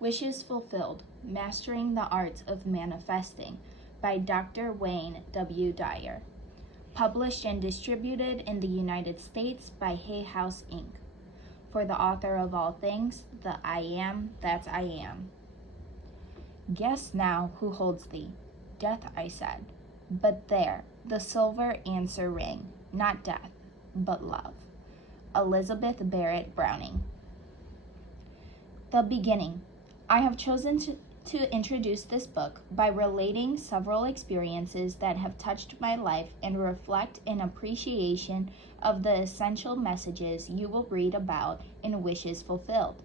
Wishes Fulfilled, Mastering the Art of Manifesting by Dr. Wayne W. Dyer. Published and distributed in the United States by Hay House Inc. For the author of all things, the I am that I am. Guess now who holds thee? Death, I said. But there, the silver answer rang, not death, but love. Elizabeth Barrett Browning. The beginning. I have chosen to introduce this book by relating several experiences that have touched my life and reflect an appreciation of the essential messages you will read about in Wishes Fulfilled.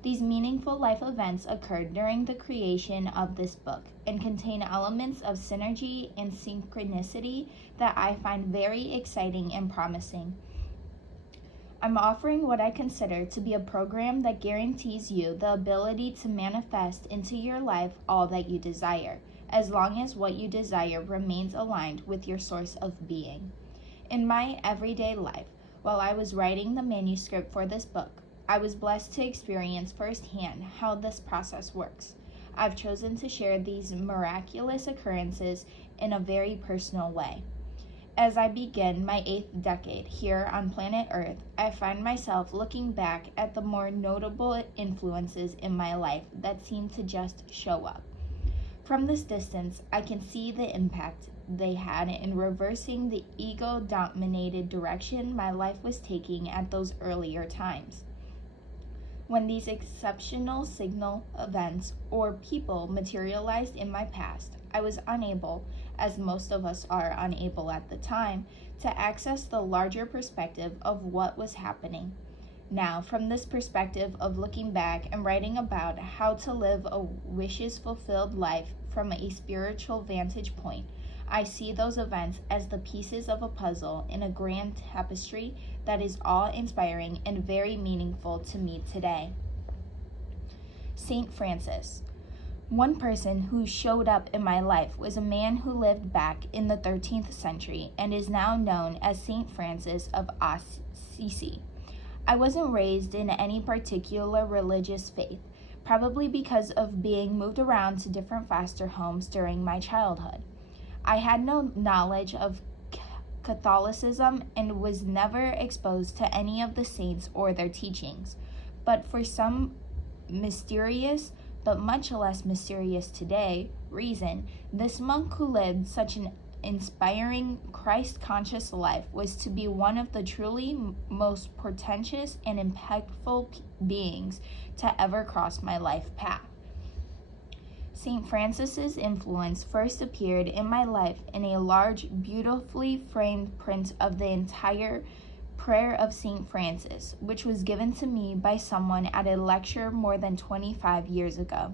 These meaningful life events occurred during the creation of this book and contain elements of synergy and synchronicity that I find very exciting and promising. I'm offering what I consider to be a program that guarantees you the ability to manifest into your life all that you desire, as long as what you desire remains aligned with your source of being. In my everyday life, while I was writing the manuscript for this book, I was blessed to experience firsthand how this process works. I've chosen to share these miraculous occurrences in a very personal way. As I begin my 8th decade here on planet Earth, I find myself looking back at the more notable influences in my life that seem to just show up. From this distance, I can see the impact they had in reversing the ego-dominated direction my life was taking at those earlier times. When these exceptional signal events or people materialized in my past, I was unable, as most of us are unable at the time, to access the larger perspective of what was happening. Now, from this perspective of looking back and writing about how to live a wishes-fulfilled life from a spiritual vantage point, I see those events as the pieces of a puzzle in a grand tapestry that is awe-inspiring and very meaningful to me today. Saint Francis. One person who showed up in my life was a man who lived back in the 13th century and is now known as Saint Francis of Assisi. I wasn't raised in any particular religious faith, probably because of being moved around to different foster homes during my childhood. I had no knowledge of Catholicism and was never exposed to any of the saints or their teachings, but for some mysterious, but much less mysterious today, reason, this monk who lived such an inspiring, Christ-conscious life was to be one of the truly most portentous and impactful beings to ever cross my life path. St. Francis's influence first appeared in my life in a large, beautifully framed print of the entire Prayer of St. Francis, which was given to me by someone at a lecture more than 25 years ago.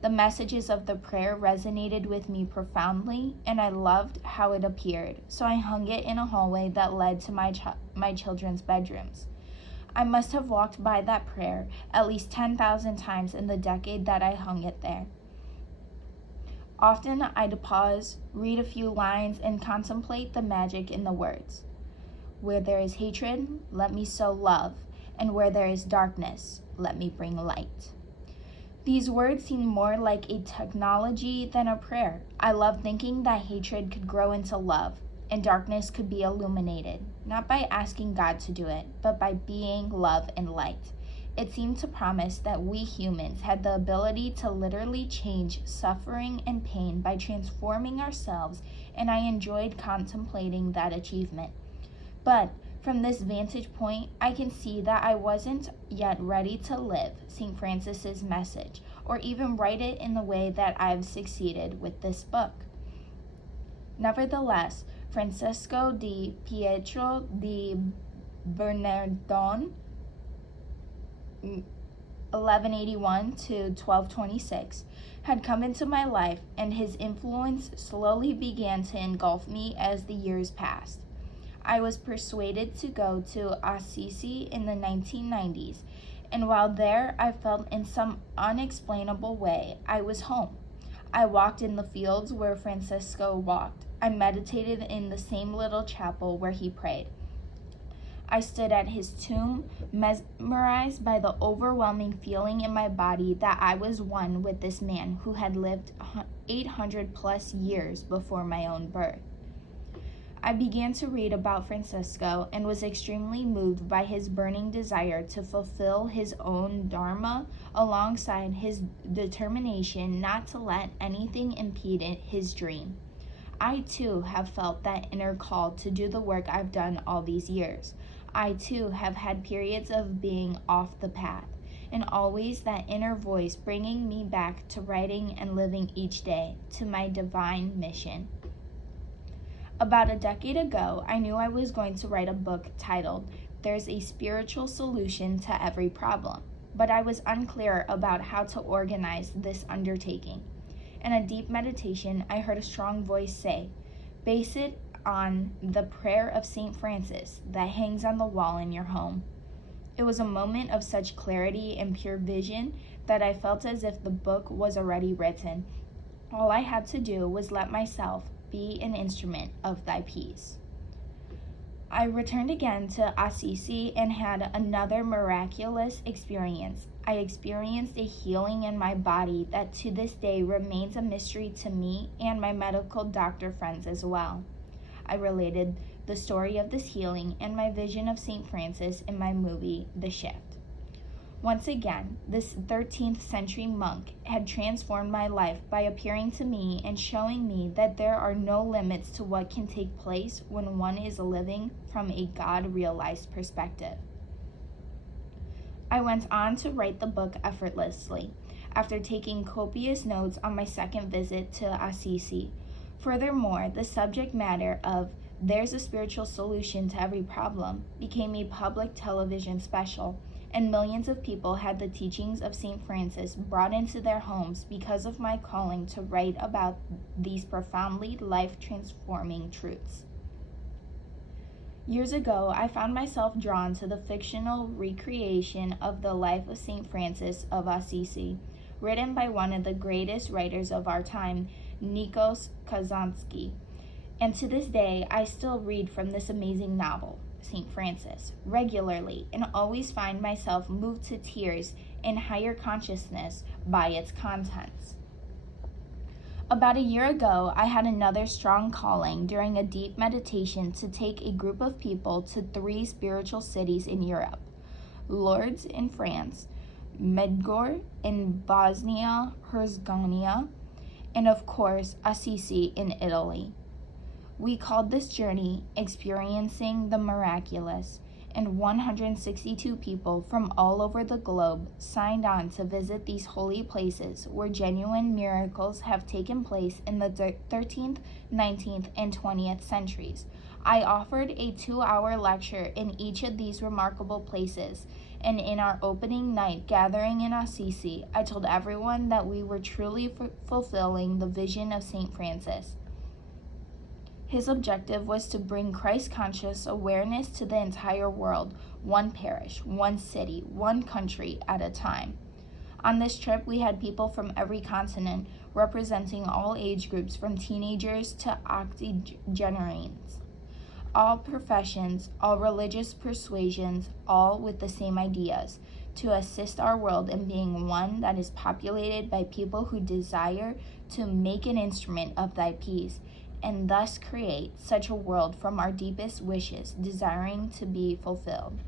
The messages of the prayer resonated with me profoundly, and I loved how it appeared, so I hung it in a hallway that led to my children's bedrooms. I must have walked by that prayer at least 10,000 times in the decade that I hung it there. Often I'd pause, read a few lines, and contemplate the magic in the words. Where there is hatred, let me sow love, and where there is darkness, let me bring light. These words seem more like a technology than a prayer. I love thinking that hatred could grow into love, and darkness could be illuminated, not by asking God to do it, but by being love and light. It seemed to promise that we humans had the ability to literally change suffering and pain by transforming ourselves, and I enjoyed contemplating that achievement. But from this vantage point, I can see that I wasn't yet ready to live St. Francis's message, or even write it in the way that I've succeeded with this book. Nevertheless, Francesco di Pietro di Bernardone, 1181 to 1226, had come into my life, and his influence slowly began to engulf me as the years passed. I was persuaded to go to Assisi in the 1990s, and while there, I felt in some unexplainable way I was home. I walked in the fields where Francesco walked. I meditated in the same little chapel where he prayed. I stood at his tomb, mesmerized by the overwhelming feeling in my body that I was one with this man who had lived 800 plus years before my own birth. I began to read about Francisco and was extremely moved by his burning desire to fulfill his own dharma alongside his determination not to let anything impede his dream. I too have felt that inner call to do the work I've done all these years. I too have had periods of being off the path, and always that inner voice bringing me back to writing and living each day, to my divine mission. About a decade ago, I knew I was going to write a book titled, "There's a Spiritual Solution to Every Problem," but I was unclear about how to organize this undertaking. In a deep meditation, I heard a strong voice say, "Base it on the prayer of St. Francis that hangs on the wall in your home." It was a moment of such clarity and pure vision that I felt as if the book was already written. All I had to do was let myself be an instrument of thy peace. I returned again to Assisi and had another miraculous experience. I experienced a healing in my body that to this day remains a mystery to me and my medical doctor friends as well. I related the story of this healing and my vision of St. Francis in my movie, The Shift. Once again, this 13th century monk had transformed my life by appearing to me and showing me that there are no limits to what can take place when one is living from a God-realized perspective. I went on to write the book effortlessly, after taking copious notes on my second visit to Assisi. Furthermore, the subject matter of "There's a Spiritual Solution to Every Problem" became a public television special, and millions of people had the teachings of St. Francis brought into their homes because of my calling to write about these profoundly life-transforming truths. Years ago, I found myself drawn to the fictional recreation of the life of St. Francis of Assisi, written by one of the greatest writers of our time, Nikos Kazantzakis. And to this day, I still read from this amazing novel, St. Francis, regularly, and always find myself moved to tears in higher consciousness by its contents. About a year ago, I had another strong calling during a deep meditation to take a group of people to 3 spiritual cities in Europe: Lourdes in France, Medjugorje in Bosnia-Herzegovina, and of course, Assisi in Italy. We called this journey Experiencing the Miraculous, and 162 people from all over the globe signed on to visit these holy places where genuine miracles have taken place in the 13th, 19th, and 20th centuries. I offered a 2-hour lecture in each of these remarkable places, and in our opening night gathering in Assisi, I told everyone that we were truly fulfilling the vision of St. Francis. His objective was to bring Christ-conscious awareness to the entire world, one parish, one city, one country at a time. On this trip, we had people from every continent, representing all age groups from teenagers to octogenarians. All professions, all religious persuasions, all with the same ideas, to assist our world in being one that is populated by people who desire to make an instrument of thy peace, and thus create such a world from our deepest wishes, desiring to be fulfilled.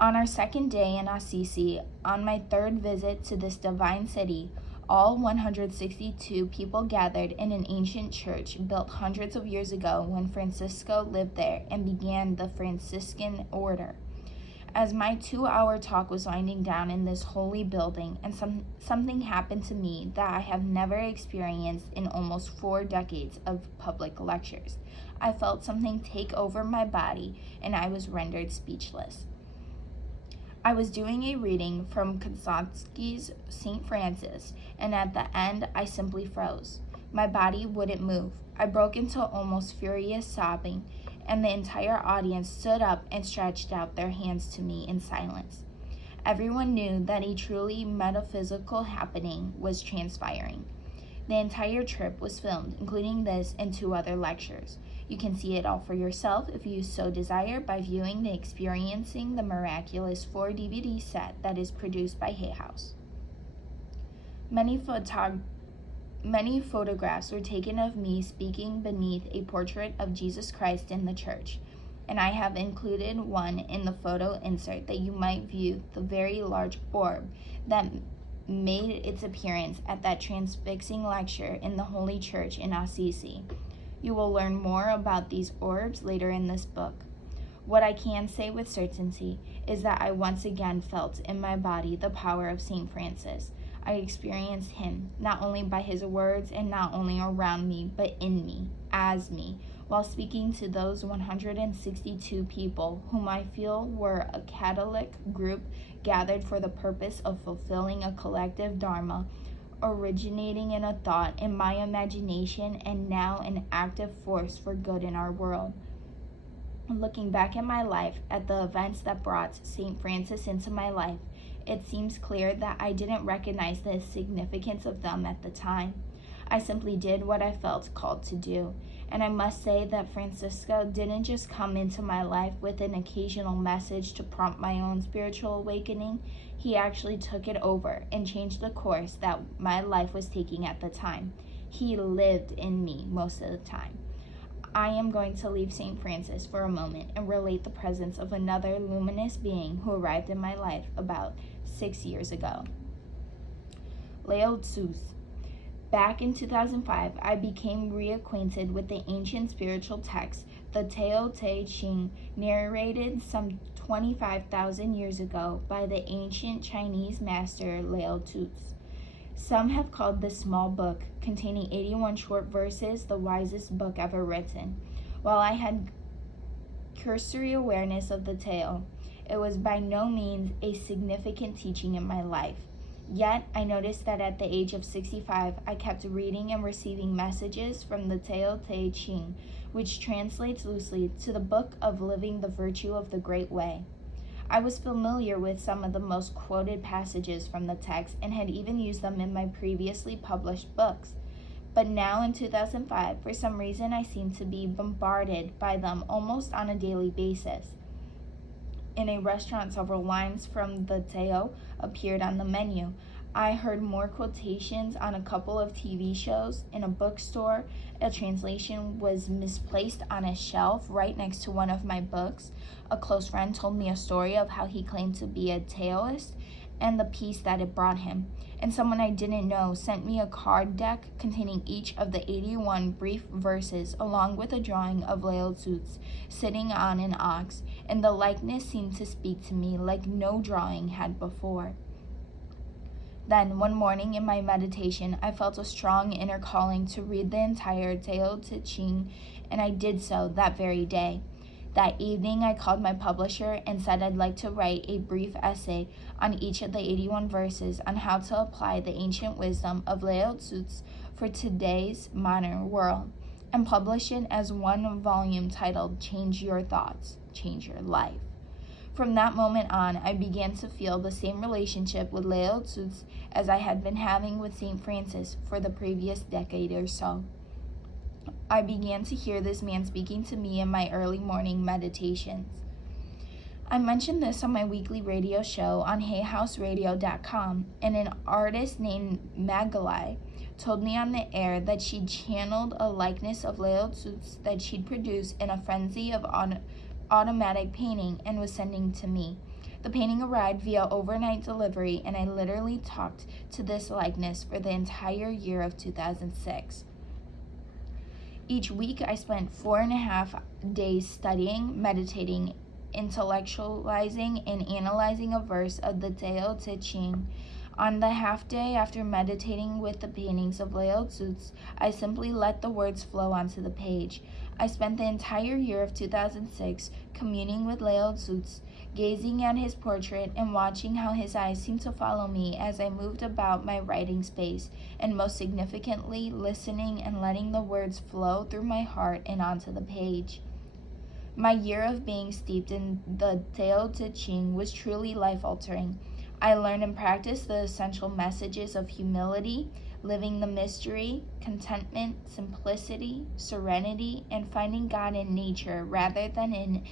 On our second day in Assisi, on my 3rd visit to this divine city, all 162 people gathered in an ancient church built hundreds of years ago when Francisco lived there and began the Franciscan order. As my 2-hour talk was winding down in this holy building, and something happened to me that I have never experienced in almost 4 decades of public lectures. I felt something take over my body, and I was rendered speechless. I was doing a reading from Kazantzakis' St. Francis, and at the end, I simply froze. My body wouldn't move. I broke into almost furious sobbing, and the entire audience stood up and stretched out their hands to me in silence. Everyone knew that a truly metaphysical happening was transpiring. The entire trip was filmed, including this and 2 other lectures. You can see it all for yourself if you so desire by viewing the Experiencing the Miraculous 4 DVD set that is produced by Hay House. Many photographs were taken of me speaking beneath a portrait of Jesus Christ in the church, and I have included one in the photo insert that you might view the very large orb that made its appearance at that transfixing lecture in the Holy Church in Assisi. You will learn more about these orbs later in this book. What I can say with certainty is that I once again felt in my body the power of St. Francis. I experienced him, not only by his words and not only around me, but in me, as me, while speaking to those 162 people whom I feel were a Catholic group gathered for the purpose of fulfilling a collective dharma, originating in a thought in my imagination and now an active force for good in our world. Looking back at my life, at the events that brought St. Francis into my life, it seems clear that I didn't recognize the significance of them at the time. I simply did what I felt called to do. And I must say that Francisco didn't just come into my life with an occasional message to prompt my own spiritual awakening. He actually took it over and changed the course that my life was taking at the time. He lived in me most of the time. I am going to leave St. Francis for a moment and relate the presence of another luminous being who arrived in my life about 6 years ago. Lao Tzu. Back in 2005, I became reacquainted with the ancient spiritual text, the Tao Te Ching, narrated some 25,000 years ago by the ancient Chinese master Lao Tzu. Some have called this small book, containing 81 short verses, the wisest book ever written. While I had cursory awareness of the Tao, it was by no means a significant teaching in my life. Yet, I noticed that at the age of 65, I kept reading and receiving messages from the Tao Te Ching, which translates loosely to the book of living the virtue of the Great Way. I was familiar with some of the most quoted passages from the text and had even used them in my previously published books. But now in 2005, for some reason, I seemed to be bombarded by them almost on a daily basis. In a restaurant, several lines from the Tao appeared on the menu. I heard more quotations on a couple of TV shows. In a bookstore, a translation was misplaced on a shelf right next to one of my books. A close friend told me a story of how he claimed to be a Taoist and the peace that it brought him. And someone I didn't know sent me a card deck containing each of the 81 brief verses along with a drawing of Lao Tzu sitting on an ox, and the likeness seemed to speak to me like no drawing had before. Then, one morning in my meditation, I felt a strong inner calling to read the entire Tao Te Ching, and I did so that very day. That evening, I called my publisher and said I'd like to write a brief essay on each of the 81 verses on how to apply the ancient wisdom of Lao Tzu for today's modern world, and publish it as one volume titled Change Your Thoughts, Change Your Life. From that moment on, I began to feel the same relationship with Lao Tzu as I had been having with St. Francis for the previous decade or so. I began to hear this man speaking to me in my early morning meditations. I mentioned this on my weekly radio show on hayhouseradio.com, and an artist named Magalai told me on the air that she'd channeled a likeness of Lao Tzu that she'd produced in a frenzy of automatic painting and was sending to me. The painting arrived via overnight delivery, and I literally talked to this likeness for the entire year of 2006. Each week, I spent 4.5 days studying, meditating, intellectualizing, and analyzing a verse of the Tao Te Ching. On the half day after meditating with the paintings of Lao Tzu, I simply let the words flow onto the page. I spent the entire year of 2006 communing with Lao Tzu, gazing at his portrait and watching how his eyes seemed to follow me as I moved about my writing space, and most significantly, listening and letting the words flow through my heart and onto the page. My year of being steeped in the Tao Te Ching was truly life-altering. I learned and practiced the essential messages of humility, living the mystery, contentment, simplicity, serenity, and finding God in nature rather than in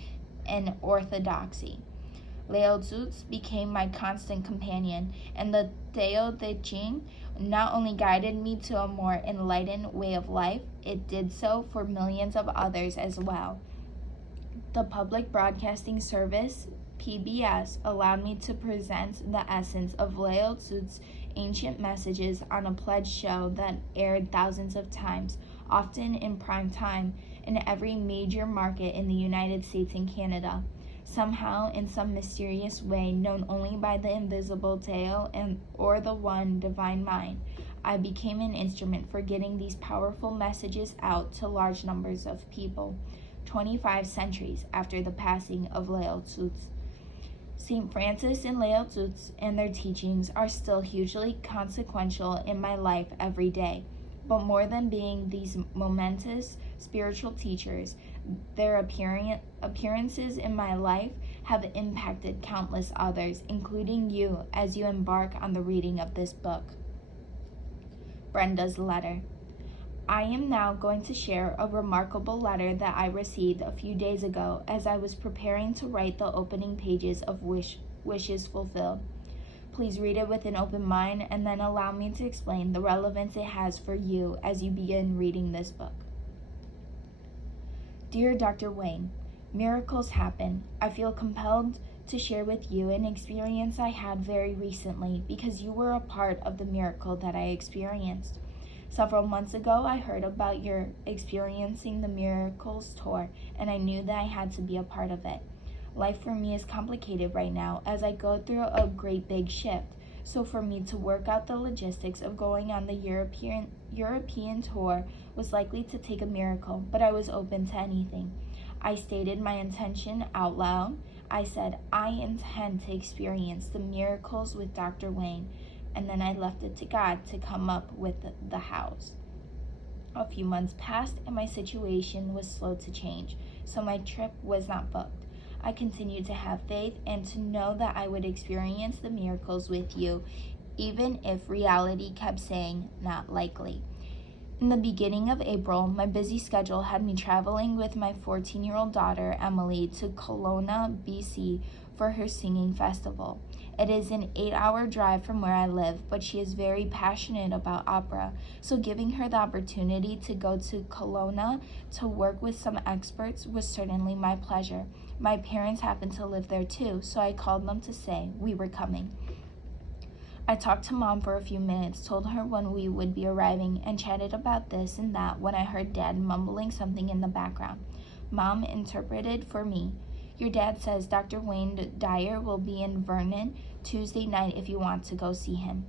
an orthodoxy. Lao Tzu became my constant companion, and the Tao Te Ching not only guided me to a more enlightened way of life, it did so for millions of others as well. The Public Broadcasting Service, PBS, allowed me to present the essence of Lao Tzu's ancient messages on a pledged show that aired thousands of times, often in prime time, in every major market in the United States and Canada. Somehow, in some mysterious way, known only by the invisible Tao or the one divine mind, I became an instrument for getting these powerful messages out to large numbers of people, 25 centuries after the passing of Lao Tzu. St. Francis and Lao Tzu and their teachings are still hugely consequential in my life every day. But more than being these momentous spiritual teachers, their appearances in my life have impacted countless others, including you, as you embark on the reading of this book. Brenda's letter. I am now going to share a remarkable letter that I received a few days ago as I was preparing to write the opening pages of Wishes Fulfilled. Please read it with an open mind and then allow me to explain the relevance it has for you as you begin reading this book. Dear Dr. Wayne, miracles happen. I feel compelled to share with you an experience I had very recently because you were a part of the miracle that I experienced. Several months ago, I heard about your experiencing the Miracles Tour, and I knew that I had to be a part of it. Life for me is complicated right now as I go through a great big shift. So for me to work out the logistics of going on the European tour was likely to take a miracle, but I was open to anything. I stated my intention out loud. I said, I intend to experience the miracles with Dr. Wayne, and then I left it to God to come up with the hows. A few months passed and my situation was slow to change, so my trip was not booked. I continued to have faith and to know that I would experience the miracles with you, even if reality kept saying not likely. In the beginning of April, my busy schedule had me traveling with my 14-year-old daughter, Emily, to Kelowna, BC for her singing festival. It is an 8-hour drive from where I live, but she is very passionate about opera, so giving her the opportunity to go to Kelowna to work with some experts was certainly my pleasure. My parents happen to live there too, so I called them to say we were coming. I talked to Mom for a few minutes, told her when we would be arriving, and chatted about this and that when I heard Dad mumbling something in the background. Mom interpreted for me. Your dad says Dr. Wayne Dyer will be in Vernon Tuesday night if you want to go see him.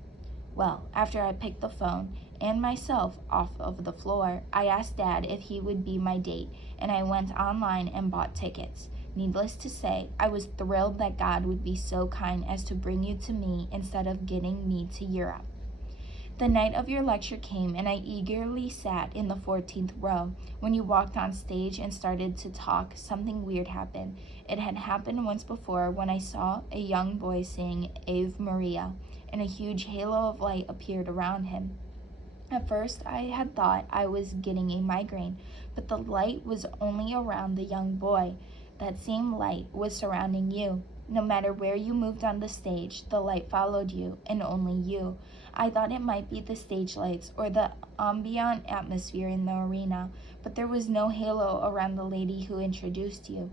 Well, after I picked the phone and myself off of the floor, I asked Dad if he would be my date, and I went online and bought tickets. Needless to say, I was thrilled that God would be so kind as to bring you to me instead of getting me to Europe. The night of your lecture came, and I eagerly sat in the 14th row. When you walked on stage and started to talk, something weird happened. It had happened once before when I saw a young boy sing Ave Maria, and a huge halo of light appeared around him. At first, I had thought I was getting a migraine, but the light was only around the young boy. That same light was surrounding you. No matter where you moved on the stage, the light followed you, and only you. I thought it might be the stage lights or the ambient atmosphere in the arena, but there was no halo around the lady who introduced you.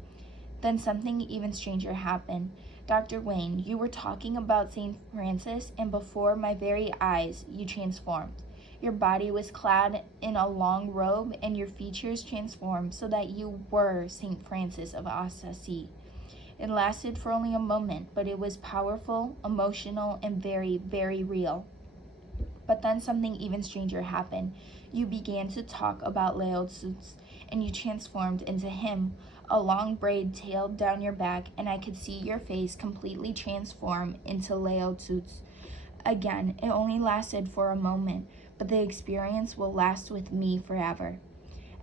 Then something even stranger happened. Dr. Wayne, you were talking about St. Francis, and before my very eyes, you transformed. Your body was clad in a long robe, and your features transformed so that you were St. Francis of Assisi. It lasted for only a moment, but it was powerful, emotional, and very, very real. But then something even stranger happened. You began to talk about Lao Tzu, and you transformed into him. A long braid tailed down your back, and I could see your face completely transform into Lao Tzu. Again, it only lasted for a moment, but the experience will last with me forever.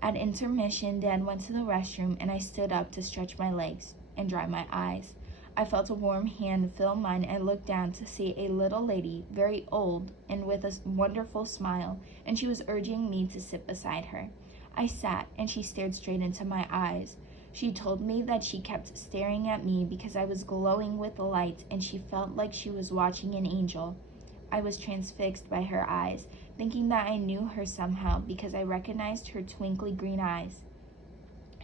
At intermission, Dad went to the restroom, and I stood up to stretch my legs and dry my eyes. I felt a warm hand fill mine and looked down to see a little lady, very old and with a wonderful smile, and she was urging me to sit beside her. I sat, and she stared straight into my eyes. She told me that she kept staring at me because I was glowing with the light, and she felt like she was watching an angel. I was transfixed by her eyes, thinking that I knew her somehow because I recognized her twinkly green eyes.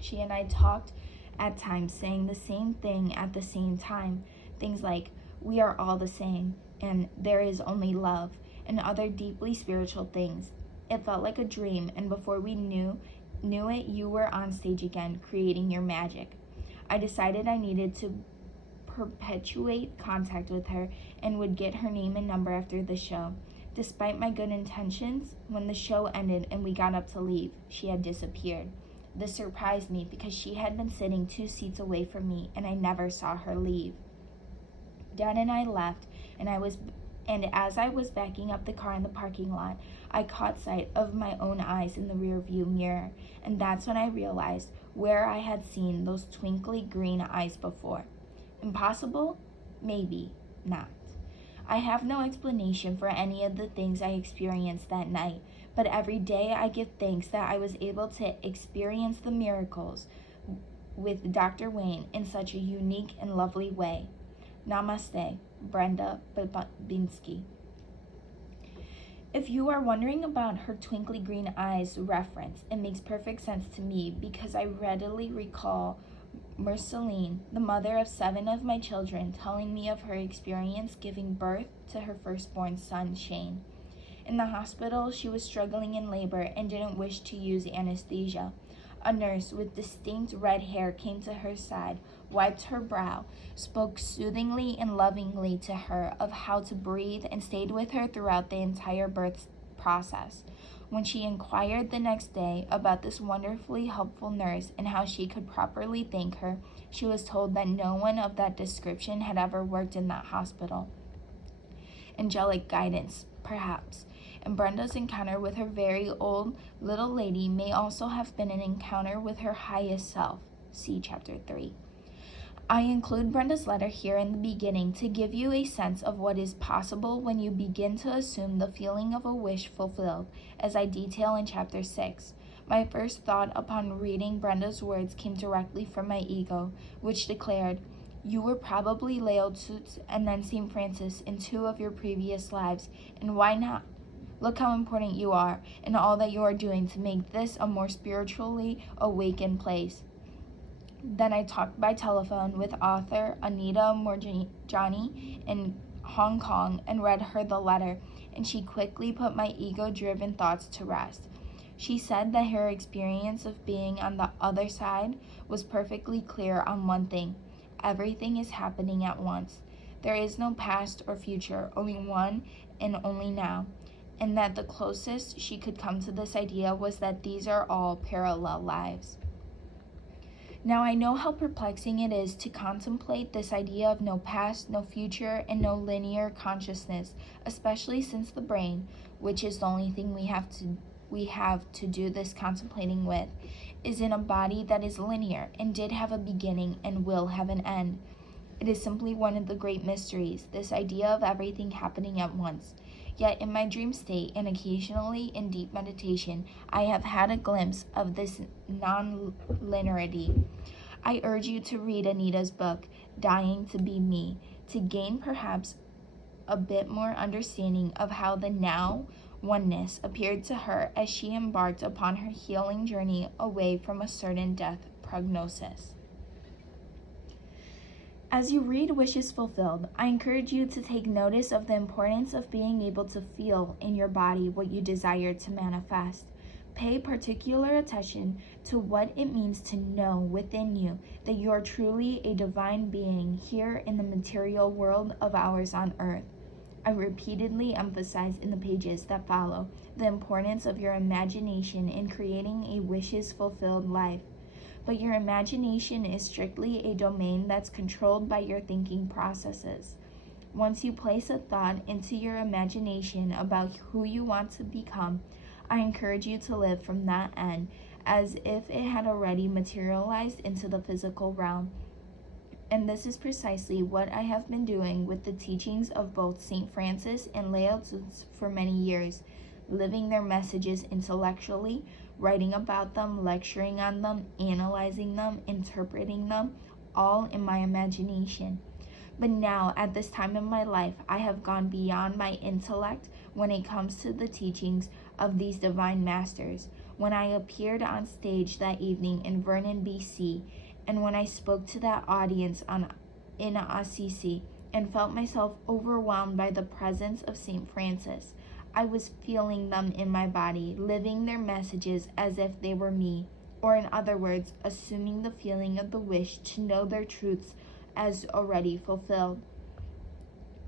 She and I talked at times, saying the same thing at the same time, things like, "We are all the same," and "There is only love," and other deeply spiritual things. It felt like a dream, and before we knew it, you were on stage again, creating your magic. I decided I needed to perpetuate contact with her and would get her name and number after the show. Despite my good intentions, when the show ended and we got up to leave, she had disappeared. This surprised me because she had been sitting 2 seats away from me and I never saw her leave. Dad and I left, and as I was backing up the car in the parking lot, I caught sight of my own eyes in the rearview mirror, and that's when I realized where I had seen those twinkly green eyes before. Impossible? Maybe not. I have no explanation for any of the things I experienced that night, but every day I give thanks that I was able to experience the miracles with Dr. Wayne in such a unique and lovely way. Namaste, Brenda Babinski. If you are wondering about her twinkly green eyes reference, it makes perfect sense to me because I readily recall Marceline, the mother of 7 of my children, telling me of her experience giving birth to her firstborn son, Shane. In the hospital, she was struggling in labor and didn't wish to use anesthesia. A nurse with distinct red hair came to her side, wiped her brow, spoke soothingly and lovingly to her of how to breathe, and stayed with her throughout the entire birth process. When she inquired the next day about this wonderfully helpful nurse and how she could properly thank her, she was told that no one of that description had ever worked in that hospital. Angelic guidance, perhaps. And Brenda's encounter with her very old little lady may also have been an encounter with her highest self. See Chapter 3. I include Brenda's letter here in the beginning to give you a sense of what is possible when you begin to assume the feeling of a wish fulfilled, as I detail in Chapter 6. My first thought upon reading Brenda's words came directly from my ego, which declared, "You were probably Lao Tzu and then St. Francis in 2 of your previous lives, and why not? Look how important you are and all that you are doing to make this a more spiritually awakened place." Then I talked by telephone with author Anita Morjani in Hong Kong and read her the letter, and she quickly put my ego-driven thoughts to rest. She said that her experience of being on the other side was perfectly clear on one thing: everything is happening at once. There is no past or future, only one and only now. And that the closest she could come to this idea was that these are all parallel lives. Now I know how perplexing it is to contemplate this idea of no past, no future, and no linear consciousness, especially since the brain, which is the only thing we have to do this contemplating with, is in a body that is linear and did have a beginning and will have an end. It is simply one of the great mysteries, this idea of everything happening at once. Yet in my dream state and occasionally in deep meditation, I have had a glimpse of this non-linearity. I urge you to read Anita's book, Dying to Be Me, to gain perhaps a bit more understanding of how the now oneness appeared to her as she embarked upon her healing journey away from a certain death prognosis. As you read Wishes Fulfilled, I encourage you to take notice of the importance of being able to feel in your body what you desire to manifest. Pay particular attention to what it means to know within you that you are truly a divine being here in the material world of ours on earth. I repeatedly emphasize in the pages that follow the importance of your imagination in creating a wishes fulfilled life. But your imagination is strictly a domain that's controlled by your thinking processes. Once you place a thought into your imagination about who you want to become, I encourage you to live from that end as if it had already materialized into the physical realm. And this is precisely what I have been doing with the teachings of both St. Francis and Lao-Tzu for many years, living their messages intellectually, writing about them, lecturing on them, analyzing them, interpreting them, all in my imagination. But now, at this time in my life, I have gone beyond my intellect when it comes to the teachings of these divine masters. When I appeared on stage that evening in Vernon, BC, and when I spoke to that audience in Assisi and felt myself overwhelmed by the presence of St. Francis, I was feeling them in my body, living their messages as if they were me, or in other words, assuming the feeling of the wish to know their truths as already fulfilled.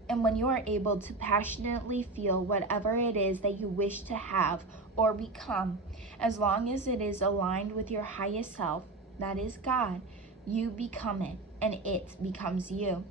And when you are able to passionately feel whatever it is that you wish to have or become, as long as it is aligned with your highest self, that is God, you become it, and it becomes you.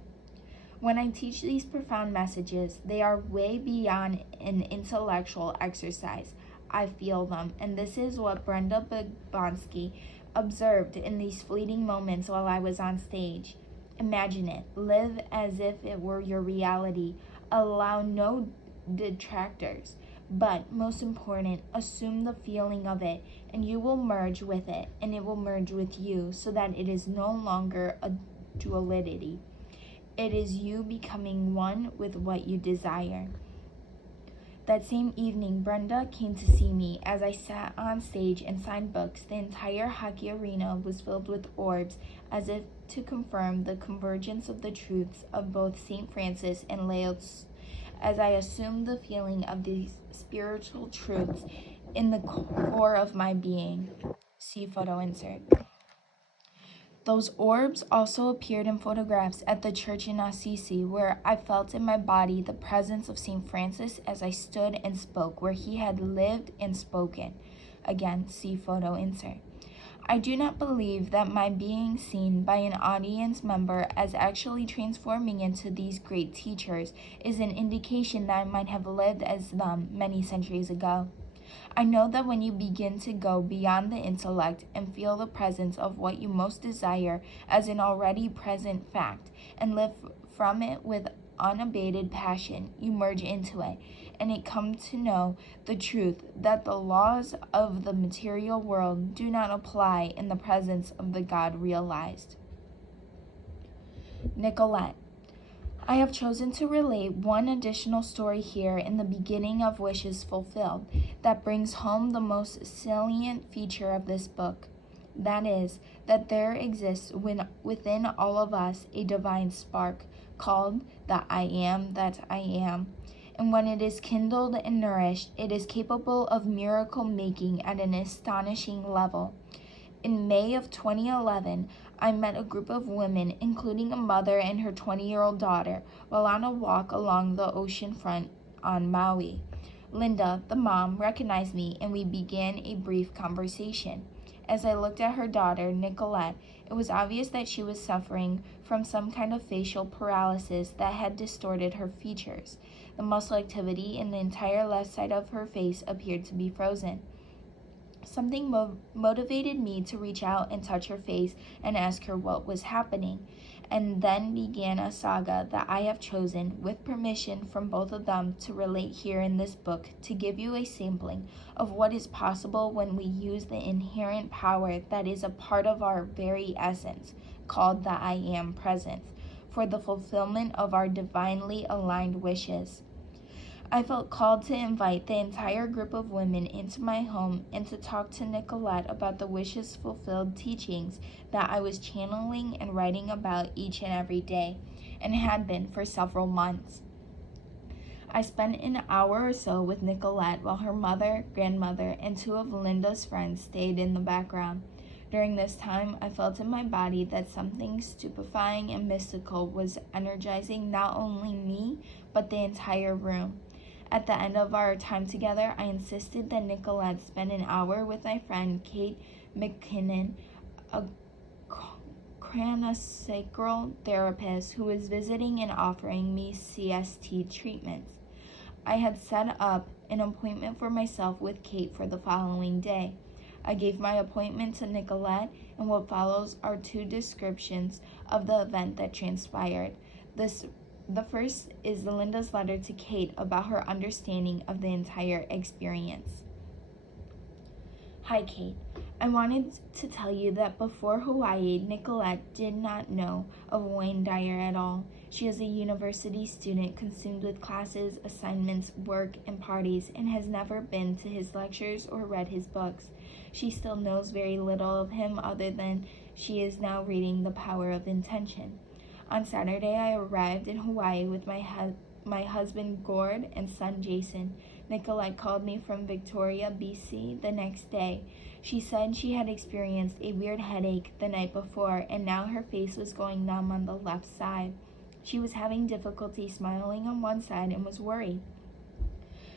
When I teach these profound messages, they are way beyond an intellectual exercise. I feel them, and this is what Brenda Babonsky observed in these fleeting moments while I was on stage. Imagine it. Live as if it were your reality. Allow no detractors. But most important, assume the feeling of it, and you will merge with it, and it will merge with you, so that it is no longer a duality. It is you becoming one with what you desire. That same evening, Brenda came to see me as I sat on stage and signed books. The entire hockey arena was filled with orbs, as if to confirm the convergence of the truths of both St. Francis and Lao-Tzu, as I assumed the feeling of these spiritual truths in the core of my being. See photo insert. Those orbs also appeared in photographs at the church in Assisi, where I felt in my body the presence of St. Francis as I stood and spoke, where he had lived and spoken. Again, see photo insert. I do not believe that my being seen by an audience member as actually transforming into these great teachers is an indication that I might have lived as them many centuries ago. I know that when you begin to go beyond the intellect and feel the presence of what you most desire as an already present fact and live from it with unabated passion, you merge into it, and it comes to know the truth that the laws of the material world do not apply in the presence of the God realized. Nicolette. I have chosen to relate one additional story here in the beginning of Wishes Fulfilled that brings home the most salient feature of this book. That is, that there exists within all of us a divine spark called the I am that I am. And when it is kindled and nourished, it is capable of miracle making at an astonishing level. In May of 2011, I met a group of women, including a mother and her 20-year-old daughter, while on a walk along the ocean front on Maui. Linda, the mom, recognized me, and we began a brief conversation. As I looked at her daughter, Nicolette, it was obvious that she was suffering from some kind of facial paralysis that had distorted her features. The muscle activity in the entire left side of her face appeared to be frozen. Something motivated me to reach out and touch her face and ask her what was happening. And then began a saga that I have chosen, with permission from both of them, to relate here in this book to give you a sampling of what is possible when we use the inherent power that is a part of our very essence, called the I Am presence, for the fulfillment of our divinely aligned wishes. I felt called to invite the entire group of women into my home and to talk to Nicolette about the Wishes Fulfilled teachings that I was channeling and writing about each and every day, and had been for several months. I spent an hour or so with Nicolette while her mother, grandmother, and two of Linda's friends stayed in the background. During this time, I felt in my body that something stupefying and mystical was energizing not only me, but the entire room. At the end of our time together, I insisted that Nicolette spend an hour with my friend Kate McKinnon, a craniosacral therapist who was visiting and offering me CST treatments. I had set up an appointment for myself with Kate for the following day. I gave my appointment to Nicolette, and what follows are two descriptions of the event that transpired. The first is Linda's letter to Kate about her understanding of the entire experience. Hi, Kate. I wanted to tell you that before Hawaii, Nicolette did not know of Wayne Dyer at all. She is a university student consumed with classes, assignments, work, and parties, and has never been to his lectures or read his books. She still knows very little of him other than she is now reading The Power of Intention. On Saturday, I arrived in Hawaii with my husband Gord and son Jason. Nicolette called me from Victoria, BC the next day. She said she had experienced a weird headache the night before, and now her face was going numb on the left side. She was having difficulty smiling on one side and was worried.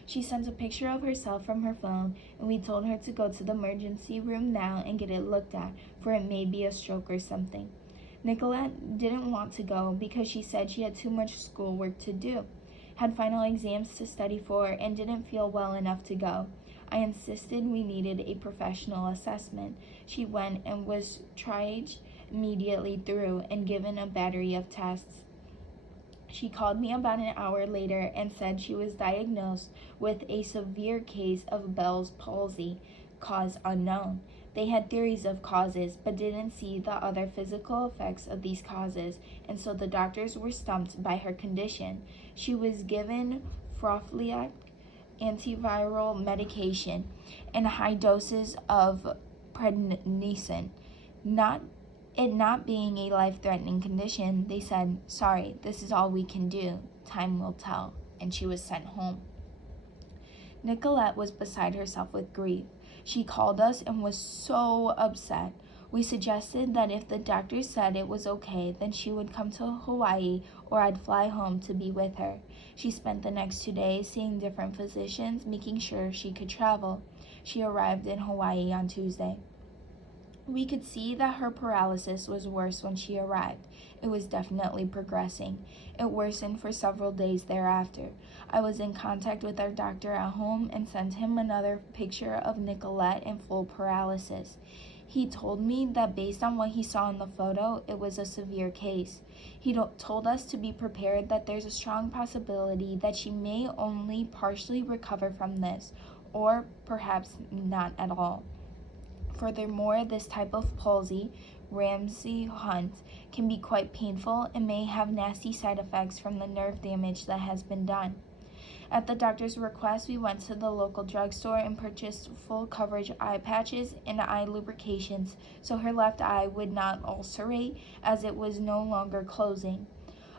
She sent a picture of herself from her phone, and we told her to go to the emergency room now and get it looked at, for it may be a stroke or something. Nicolette didn't want to go because she said she had too much schoolwork to do, had final exams to study for, and didn't feel well enough to go. I insisted we needed a professional assessment. She went and was triaged immediately through and given a battery of tests. She called me about an hour later and said she was diagnosed with a severe case of Bell's palsy, cause unknown. They had theories of causes, but didn't see the other physical effects of these causes, and so the doctors were stumped by her condition. She was given prophylactic antiviral medication and high doses of prednisone. Not being a life-threatening condition, they said, "Sorry, this is all we can do. Time will tell," and she was sent home. Nicolette was beside herself with grief. She called us and was so upset. We suggested that if the doctor said it was okay, then she would come to Hawaii or I'd fly home to be with her. She spent the next 2 days seeing different physicians, making sure she could travel. She arrived in Hawaii on Tuesday. We could see that her paralysis was worse when she arrived. It was definitely progressing. It worsened for several days thereafter. I was in contact with our doctor at home and sent him another picture of Nicolette in full paralysis. He told me that based on what he saw in the photo, it was a severe case. He told us to be prepared that there's a strong possibility that she may only partially recover from this, or perhaps not at all. Furthermore, this type of palsy, Ramsay Hunt, can be quite painful and may have nasty side effects from the nerve damage that has been done. At the doctor's request, we went to the local drugstore and purchased full coverage eye patches and eye lubrications so her left eye would not ulcerate as it was no longer closing.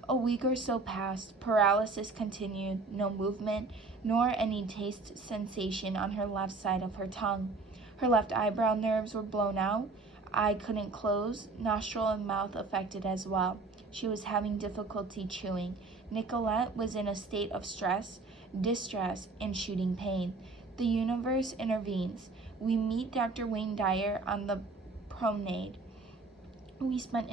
A week or so passed. Paralysis continued, no movement, nor any taste sensation on her left side of her tongue. Her left eyebrow nerves were blown out. Eye couldn't close. Nostril and mouth affected as well. She was having difficulty chewing. Nicolette was in a state of stress, distress, and shooting pain. The universe intervenes. We meet Dr. Wayne Dyer on the promenade. We spent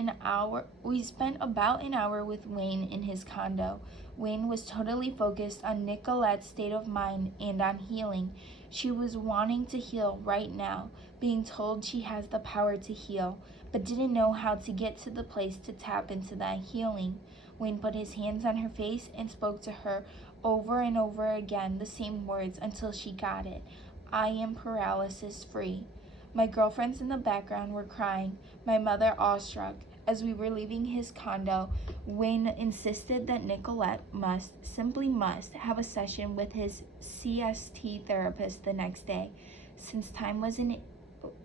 about an hour with Wayne in his condo. Wayne was totally focused on Nicolette's state of mind and on healing. She was wanting to heal right now, being told she has the power to heal, but didn't know how to get to the place to tap into that healing. Wayne put his hands on her face and spoke to her over and over again the same words until she got it. I am paralysis free. My girlfriends in the background were crying, my mother awestruck. As we were leaving his condo, Wayne insisted that Nicolette simply must, have a session with his CST therapist the next day. Since time was an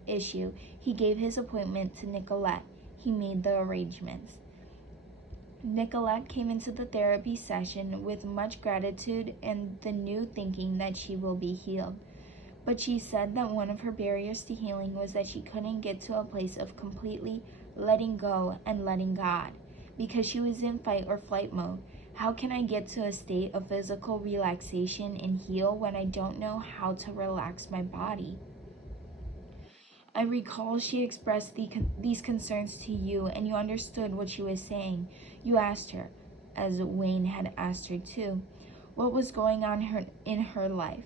issue, he gave his appointment to Nicolette. He made the arrangements. Nicolette came into the therapy session with much gratitude and the new thinking that she will be healed. But she said that one of her barriers to healing was that she couldn't get to a place of completely letting go and letting God, because she was in fight or flight mode. How can I get to a state of physical relaxation and heal when I don't know how to relax my body? I recall she expressed these concerns to you, and you understood what she was saying. You asked her, as Wayne had asked her too, what was going on in her life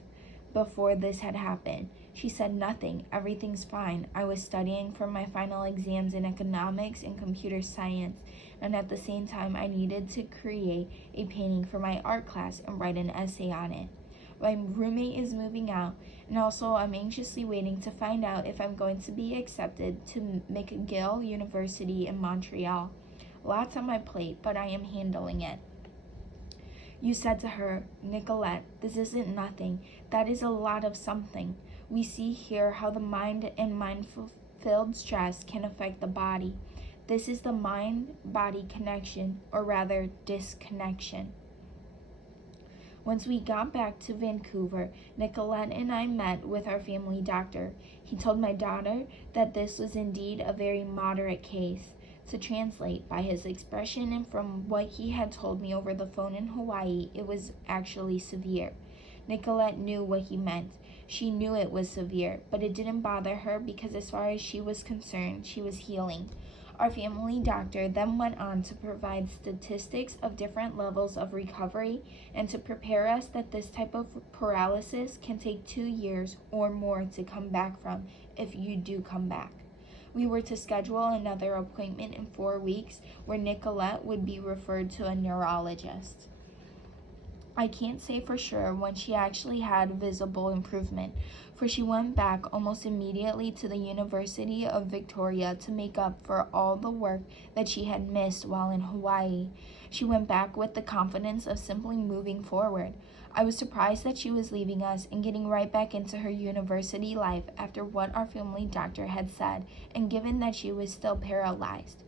before this had happened. She said nothing. Everything's fine. I was studying for my final exams in economics and computer science, and at the same time I needed to create a painting for my art class and write an essay on it. My roommate is moving out, and also I'm anxiously waiting to find out if I'm going to be accepted to McGill University in Montreal. Lots on my plate, but I am handling it. You said to her, Nicolette, this isn't nothing. That is a lot of something. We see here how the mind and mind-filled stress can affect the body. This is the mind-body connection, or rather disconnection. Once we got back to Vancouver, Nicolette and I met with our family doctor. He told my daughter that this was indeed a very moderate case. To translate, by his expression and from what he had told me over the phone in Hawaii, it was actually severe. Nicolette knew what he meant. She knew it was severe, but it didn't bother her because as far as she was concerned, she was healing. Our family doctor then went on to provide statistics of different levels of recovery and to prepare us that this type of paralysis can take 2 years or more to come back from if you do come back. We were to schedule another appointment in 4 weeks where Nicolette would be referred to a neurologist. I can't say for sure when she actually had visible improvement, for she went back almost immediately to the University of Victoria to make up for all the work that she had missed while in Hawaii. She went back with the confidence of simply moving forward. I was surprised that she was leaving us and getting right back into her university life after what our family doctor had said, and given that she was still paralyzed.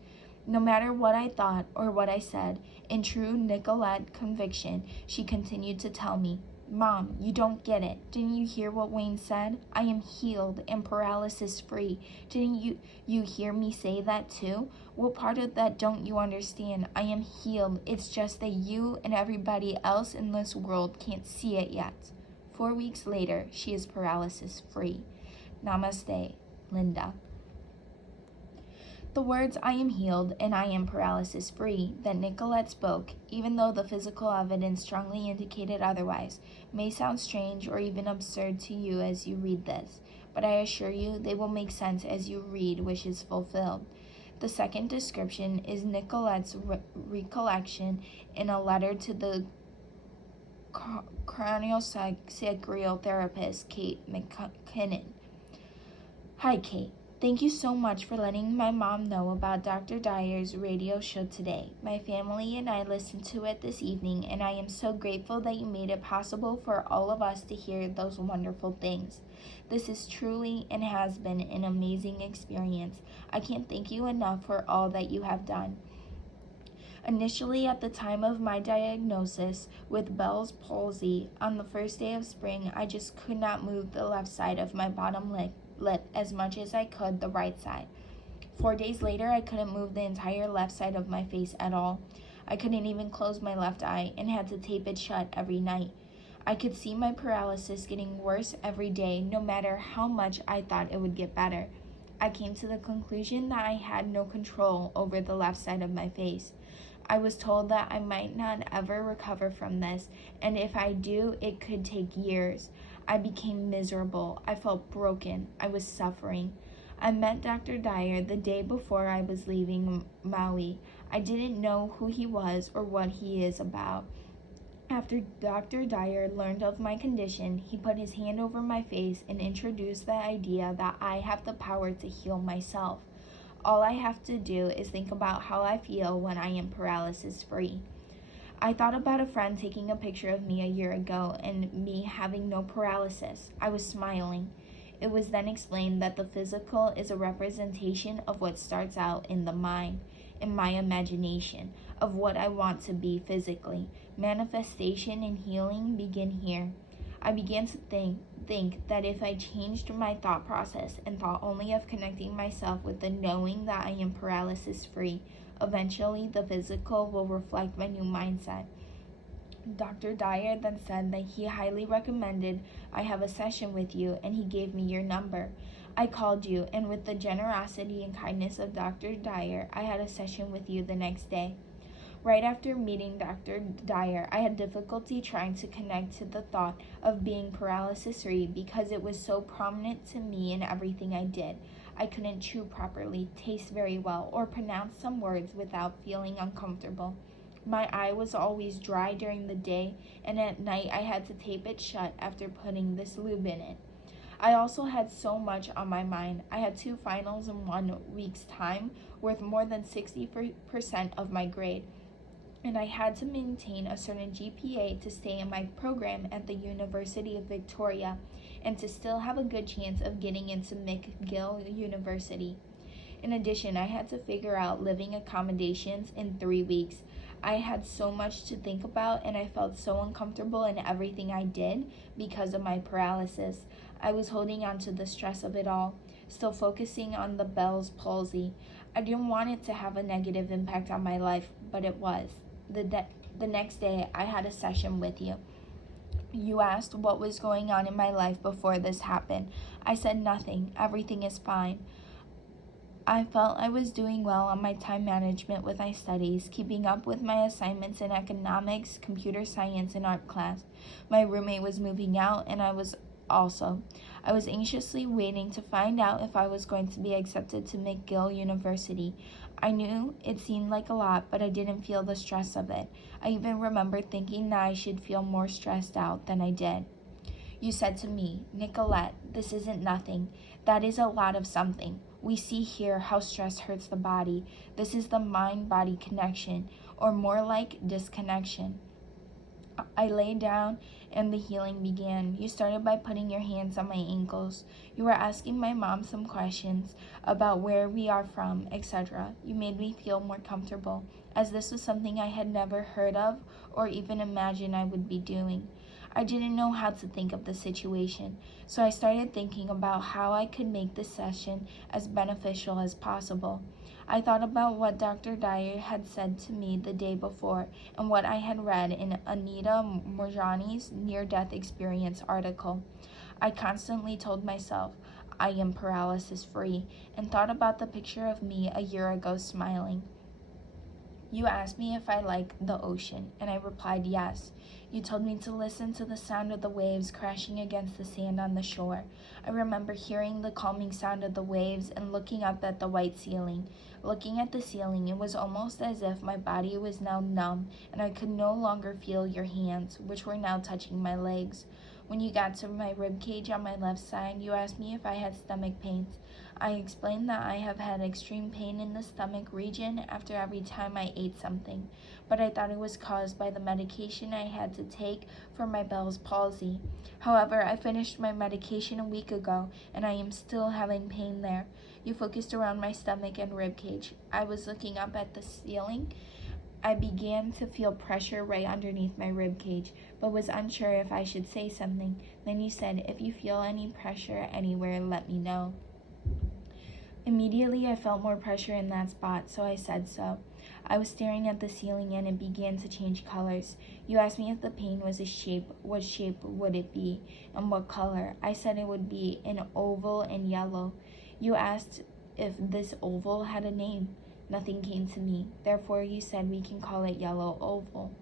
No matter what I thought or what I said, in true Nicolette conviction, she continued to tell me, Mom, you don't get it. Didn't you hear what Wayne said? I am healed and paralysis free. Didn't you hear me say that too? What part of that don't you understand? I am healed. It's just that you and everybody else in this world can't see it yet. 4 weeks later, she is paralysis free. Namaste, Linda. The words, I am healed and I am paralysis free, that Nicolette spoke, even though the physical evidence strongly indicated otherwise, may sound strange or even absurd to you as you read this, but I assure you they will make sense as you read Wishes Fulfilled. The second description is Nicolette's recollection in a letter to the craniosacral therapist, Kate McKinnon. Hi, Kate. Thank you so much for letting my mom know about Dr. Dyer's radio show today. My family and I listened to it this evening, and I am so grateful that you made it possible for all of us to hear those wonderful things. This is truly and has been an amazing experience. I can't thank you enough for all that you have done. Initially, at the time of my diagnosis with Bell's palsy, on the first day of spring, I just could not move the left side of my bottom lip as much as I could the right side. 4 days later, I couldn't move the entire left side of my face at all. I couldn't even close my left eye and had to tape it shut every night. I could see my paralysis getting worse every day, no matter how much I thought it would get better. I came to the conclusion that I had no control over the left side of my face. I was told that I might not ever recover from this, and if I do, it could take years. I became miserable. I felt broken. I was suffering. I met Dr. Dyer the day before I was leaving Maui. I didn't know who he was or what he is about. After Dr. Dyer learned of my condition, he put his hand over my face and introduced the idea that I have the power to heal myself. All I have to do is think about how I feel when I am paralysis free. I thought about a friend taking a picture of me a year ago and me having no paralysis. I was smiling. It was then explained that the physical is a representation of what starts out in the mind, in my imagination, of what I want to be physically. Manifestation and healing begin here. I began to think that if I changed my thought process and thought only of connecting myself with the knowing that I am paralysis free, eventually the physical will reflect my new mindset. Dr. Dyer then said that he highly recommended I have a session with you, and he gave me your number. I called you, and with the generosity and kindness of Dr. Dyer, I had a session with you the next day. Right after meeting Dr. Dyer, I had difficulty trying to connect to the thought of being paralysis-free because it was so prominent to me in everything I did. I couldn't chew properly, taste very well, or pronounce some words without feeling uncomfortable. My eye was always dry during the day, and at night I had to tape it shut after putting this lube in it. I also had so much on my mind. I had 2 finals in 1 week's time, worth more than 60% of my grade, and I had to maintain a certain GPA to stay in my program at the University of Victoria and to still have a good chance of getting into McGill University. In addition, I had to figure out living accommodations in 3 weeks. I had so much to think about, and I felt so uncomfortable in everything I did because of my paralysis. I was holding on to the stress of it all, still focusing on the Bell's palsy. I didn't want it to have a negative impact on my life, but it was. The next day, I had a session with you. You asked what was going on in my life before this happened. I said nothing. Everything is fine. I felt I was doing well on my time management with my studies, keeping up with my assignments in economics, computer science, and art class. My roommate was moving out, and I was also. I was anxiously waiting to find out if I was going to be accepted to McGill University. I knew it seemed like a lot, but I didn't feel the stress of it. I even remember thinking that I should feel more stressed out than I did. You said to me, "Nicolette, this isn't nothing. That is a lot of something. We see here how stress hurts the body. This is the mind-body connection, or more like disconnection." I lay down and the healing began. You started by putting your hands on my ankles. You were asking my mom some questions about where we are from, etc. You made me feel more comfortable, as this was something I had never heard of or even imagined I would be doing. I didn't know how to think of the situation, so I started thinking about how I could make this session as beneficial as possible. I thought about what Dr. Dyer had said to me the day before and what I had read in Anita Morjani's near-death experience article. I constantly told myself, I am paralysis-free, and thought about the picture of me a year ago smiling. You asked me if I liked the ocean, and I replied yes. You told me to listen to the sound of the waves crashing against the sand on the shore. I remember hearing the calming sound of the waves and looking up at the white ceiling. Looking at the ceiling, it was almost as if my body was now numb, and I could no longer feel your hands, which were now touching my legs. When you got to my rib cage on my left side, you asked me if I had stomach pains. I explained that I have had extreme pain in the stomach region after every time I ate something, but I thought it was caused by the medication I had to take for my Bell's palsy. However, I finished my medication a week ago, and I am still having pain there. You focused around my stomach and rib cage. I was looking up at the ceiling. I began to feel pressure right underneath my rib cage, but was unsure if I should say something. Then you said, "If you feel any pressure anywhere, let me know." Immediately, I felt more pressure in that spot, so I said so. I was staring at the ceiling and it began to change colors. You asked me if the pain was a shape. What shape would it be, and what color? I said it would be an oval and yellow. You asked if this oval had a name. Nothing came to me. Therefore, you said we can call it yellow oval.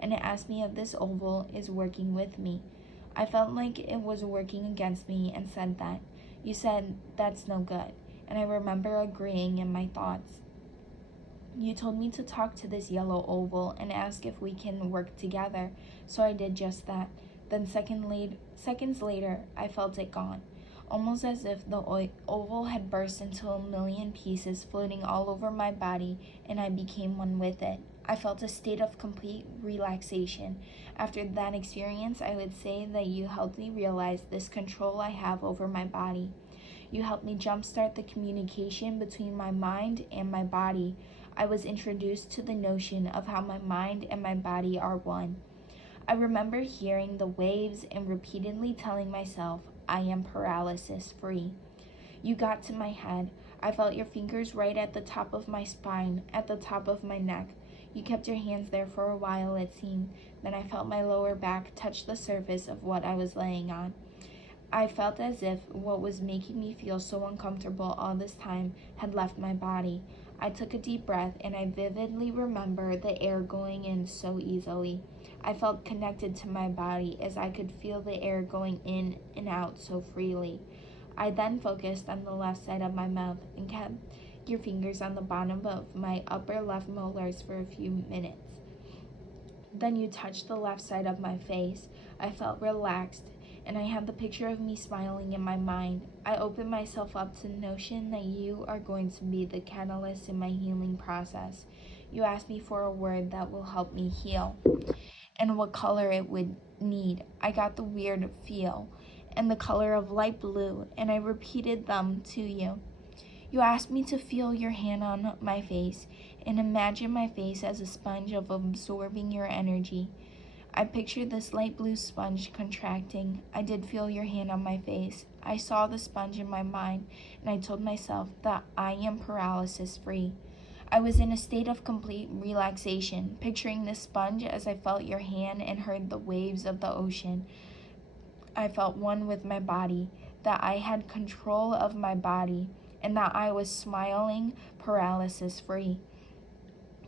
And it asked me if this oval is working with me. I felt like it was working against me and said that. You said, "That's no good." And I remember agreeing in my thoughts. You told me to talk to this yellow oval and ask if we can work together, so I did just that. Then seconds later, I felt it gone, almost as if the oval had burst into a million pieces floating all over my body, and I became one with it. I felt a state of complete relaxation. After that experience, I would say that you helped me realize this control I have over my body. You helped me jumpstart the communication between my mind and my body. I was introduced to the notion of how my mind and my body are one. I remember hearing the waves and repeatedly telling myself, I am paralysis-free. You got to my head. I felt your fingers right at the top of my spine, at the top of my neck. You kept your hands there for a while, it seemed. Then I felt my lower back touch the surface of what I was laying on. I felt as if what was making me feel so uncomfortable all this time had left my body. I took a deep breath, and I vividly remember the air going in so easily. I felt connected to my body as I could feel the air going in and out so freely. I then focused on the left side of my mouth and kept your fingers on the bottom of my upper left molars for a few minutes. Then you touched the left side of my face. I felt relaxed, and I had the picture of me smiling in my mind. I opened myself up to the notion that you are going to be the catalyst in my healing process. You asked me for a word that will help me heal, and what color it would need. I got the weird feel and the color of light blue, and I repeated them to you. You asked me to feel your hand on my face and imagine my face as a sponge of absorbing your energy. I pictured this light blue sponge contracting. I did feel your hand on my face. I saw the sponge in my mind, and I told myself that I am paralysis free. I was in a state of complete relaxation, picturing this sponge as I felt your hand and heard the waves of the ocean. I felt one with my body, that I had control of my body, and that I was smiling, paralysis free.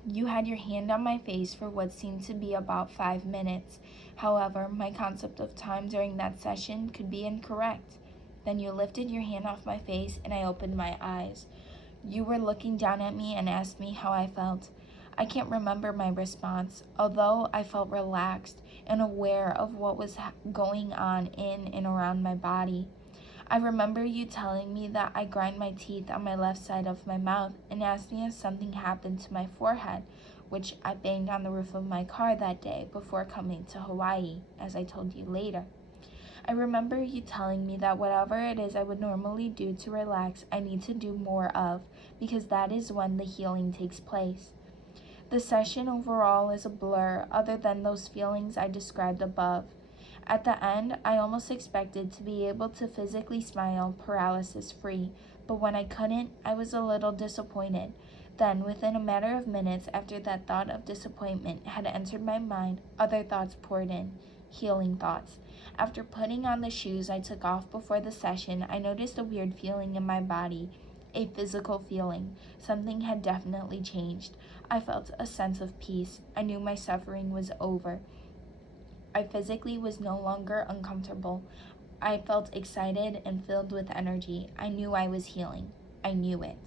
You had your hand on my face for what seemed to be about 5 minutes. However, my concept of time during that session could be incorrect. Then you lifted your hand off my face, and I opened my eyes. You were looking down at me and asked me how I felt. I can't remember my response, although I felt relaxed and aware of what was going on in and around my body. I remember you telling me that I grind my teeth on my left side of my mouth and asked me if something happened to my forehead, which I banged on the roof of my car that day before coming to Hawaii, as I told you later. I remember you telling me that whatever it is I would normally do to relax, I need to do more of, because that is when the healing takes place. The session overall is a blur other than those feelings I described above. At the end, I almost expected to be able to physically smile, paralysis free, but when I couldn't, I was a little disappointed. Then, within a matter of minutes after that thought of disappointment had entered my mind, other thoughts poured in, healing thoughts. After putting on the shoes I took off before the session, I noticed a weird feeling in my body, a physical feeling. Something had definitely changed. I felt a sense of peace. I knew my suffering was over. I physically was no longer uncomfortable. I felt excited and filled with energy. I knew I was healing. I knew it.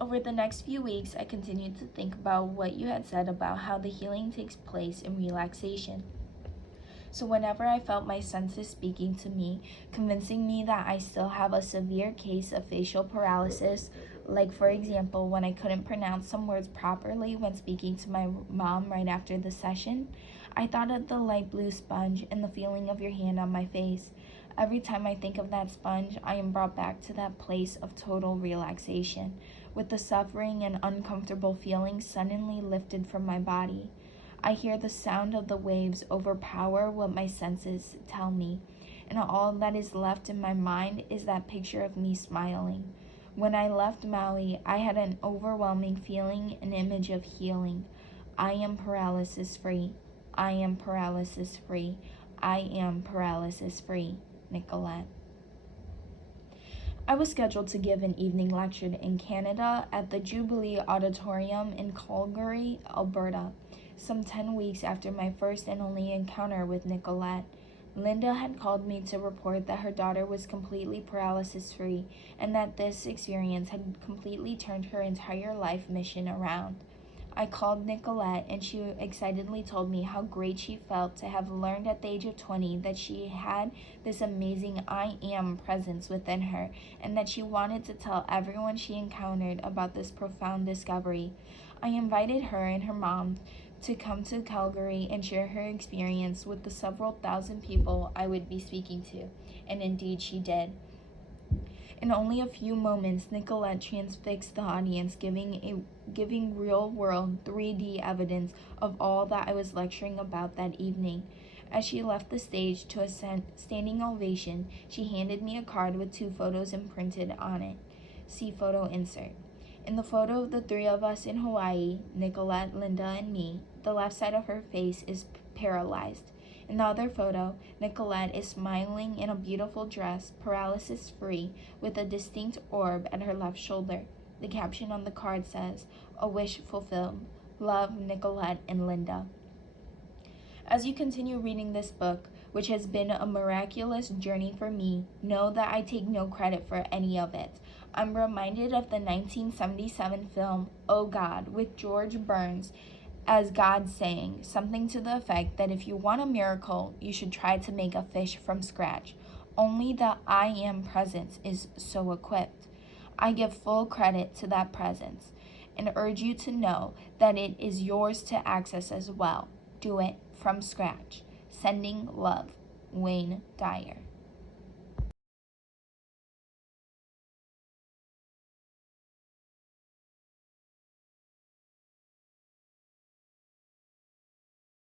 Over the next few weeks, I continued to think about what you had said about how the healing takes place in relaxation. So whenever I felt my senses speaking to me, convincing me that I still have a severe case of facial paralysis, like for example, when I couldn't pronounce some words properly when speaking to my mom right after the session, I thought of the light blue sponge and the feeling of your hand on my face. Every time I think of that sponge, I am brought back to that place of total relaxation, with the suffering and uncomfortable feelings suddenly lifted from my body. I hear the sound of the waves overpower what my senses tell me, and all that is left in my mind is that picture of me smiling. When I left Maui, I had an overwhelming feeling, an image of healing. I am paralysis free. I am paralysis free. I am paralysis free. Nicolette. I was scheduled to give an evening lecture in Canada at the Jubilee Auditorium in Calgary, Alberta, some 10 weeks after my first and only encounter with Nicolette. Linda had called me to report that her daughter was completely paralysis-free and that this experience had completely turned her entire life mission around. I called Nicolette, and she excitedly told me how great she felt to have learned at the age of 20 that she had this amazing I am presence within her, and that she wanted to tell everyone she encountered about this profound discovery. I invited her and her mom to come to Calgary and share her experience with the several thousand people I would be speaking to, and indeed she did. In only a few moments, Nicolette transfixed the audience, giving real-world 3D evidence of all that I was lecturing about that evening. As she left the stage to a standing ovation, she handed me a card with 2 photos imprinted on it. See photo insert. In the photo of the 3 of us in Hawaii, Nicolette, Linda, and me, the left side of her face is paralyzed. In the other photo, Nicolette is smiling in a beautiful dress, paralysis-free, with a distinct orb at her left shoulder. The caption on the card says, "A wish fulfilled. Love, Nicolette and Linda." As you continue reading this book, which has been a miraculous journey for me, know that I take no credit for any of it. I'm reminded of the 1977 film, Oh God, with George Burns, as God saying something to the effect that if you want a miracle, you should try to make a fish from scratch. Only the I Am presence is so equipped. I give full credit to that presence and urge you to know that it is yours to access as well. Do it from scratch. Sending love, Wayne Dyer.